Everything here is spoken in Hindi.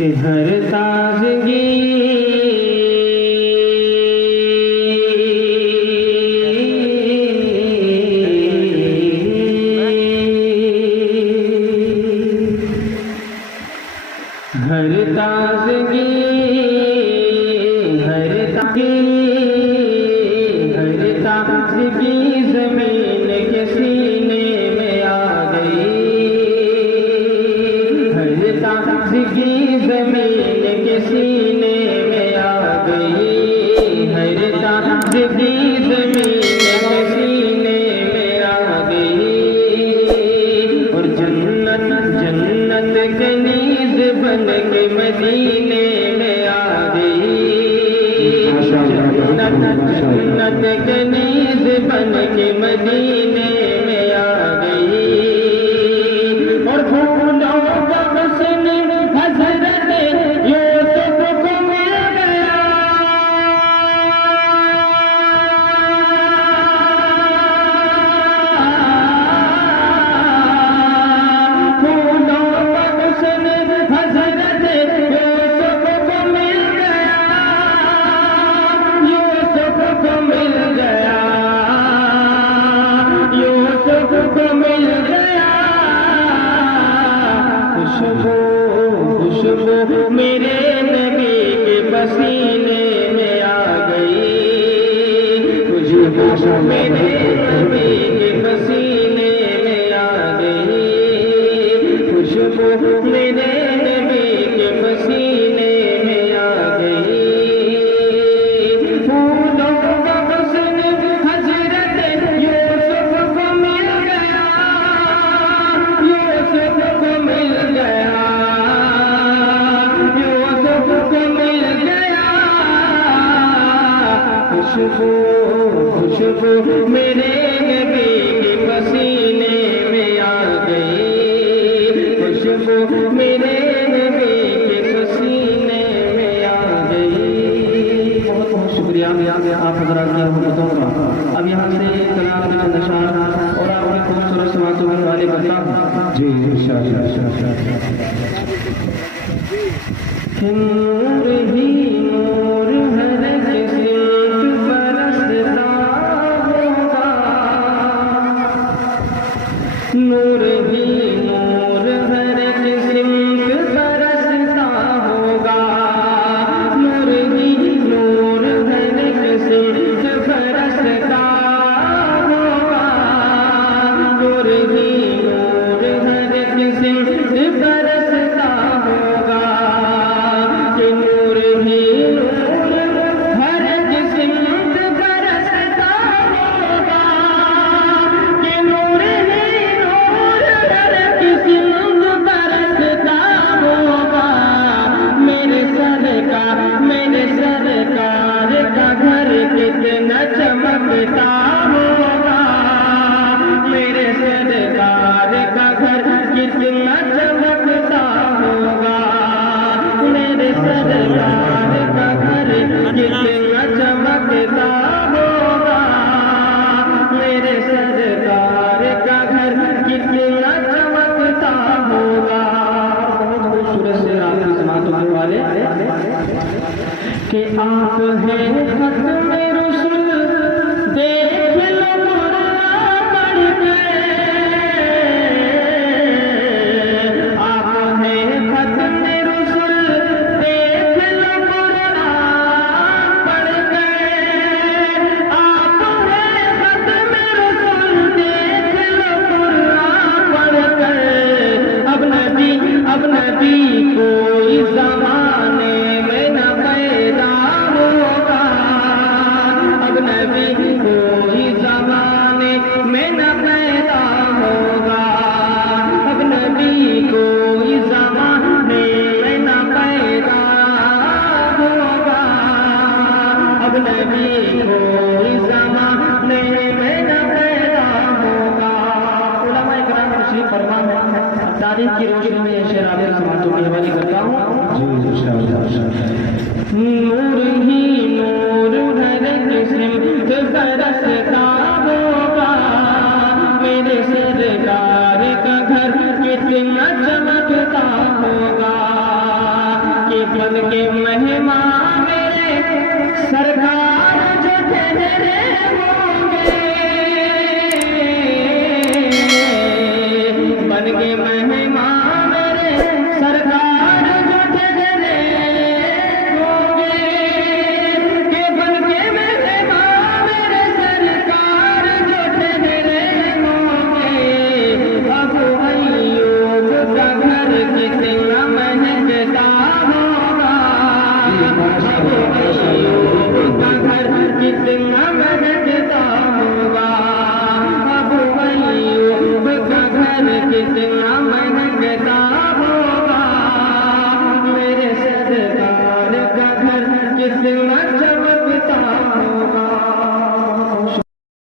कि हर ताज़गी हर ताज़गी हर ताज़गी ज़मीन के सीने में आ गई। हर ताज़गी ज़मीन के सीने में आ गई। हर ताज़गी ज़मीन के सीने में आ गई। और जन्नत जन्नत के नीज़ बन के मदीने में आ गई। जन्नत के नीज़ बन के मदीने में आ गई। और फूलों का हुस्न हज़रत यूसुफ को मिल गया। फूलों का हुस्न हज़रत यूसुफ को मिल गया। यूसुफ को मिल गया। यूसुफ को मिल गया। खुशबू खुशबू मेरे नबी के पसीने में आ गई। खुशबू मेरे नबी के पसीने में आ गई। खुशबू मेरे नबी के पसीने में आ गई। फूलों का हुस्न हज़रत यूसुफ को मिल गया। यूसुफ को मिल गया। यूसुफ को मिल गया। खुशबू खुशबू मेरे नबी के पसीने में आ गई। खुशबू मेरे नबी के पसीने में आ गई। बहुत बहुत शुक्रिया आप हज़रात की मोहब्बतों का। अब यहाँ से कलाम के चंद अशआर और आपने खूबसूरत समातों के हवाले करता हूँ। जी इंशाअल्लाह। नूर ही नूर हर किसी बरसता होगा। नूर ही नूर हर किसी बरसता होगा। नूर ही नूर हर किसी बरसता होगा। नूर ही नूर हर किसी बरसता होगा। कि नूर ही नूर हर किस्म बरसता होगा। कि नूर ही नूर हर किस्म बरसता होगा। मेरे सरकार का घर कितना चमकता होगा। मेरे सरकार का घर कितना चमकता होगा। मेरे सरकार का घर कितना चमकता होगा। मेरे सरकार का घर कितना चमकता होगा। बहुत खूबसूरत से आपकी समातों के वाले कि आप हैं खत्म रसूल देख लो कुरान पढ़ के। आप हैं खत्म रसूल देख लो कुरान पढ़ के। आप हैं खत्म रसूल देख लो कुरान पढ़ के। अब नबी कोई ज़माने में न पैदा होगा। अब नबी कोई ज़माने में न पैदा होगा। अब नबी कोई ज़माने में न पैदा होगा। अब नबी कोई ज़माने में न पैदा होगा। उलमा-ए किराम तशरीफ फरमा है। तारीख की रोशनी में ये शेर आपके समातों के हवाले करता हूँ। जी इंशाअल्लाह। नूर ही नूर हर किस्म बरसता होगा। मेरे सरकार का घर कितना चमकता होगा। बन के मेहमान मेरे सरदार जो ठहरे होंगे, बन के मेहमान मेरे सरदार जो ठहरे होंगे, के बन के मेहमान मेरे सरकार जो ठहरे होंगे। अबू अय्यूब का घर कितना महकता होगा, अबू अय्यूब का घर कितना महकता होगा, अबू अय्यूब का घर कितना महकता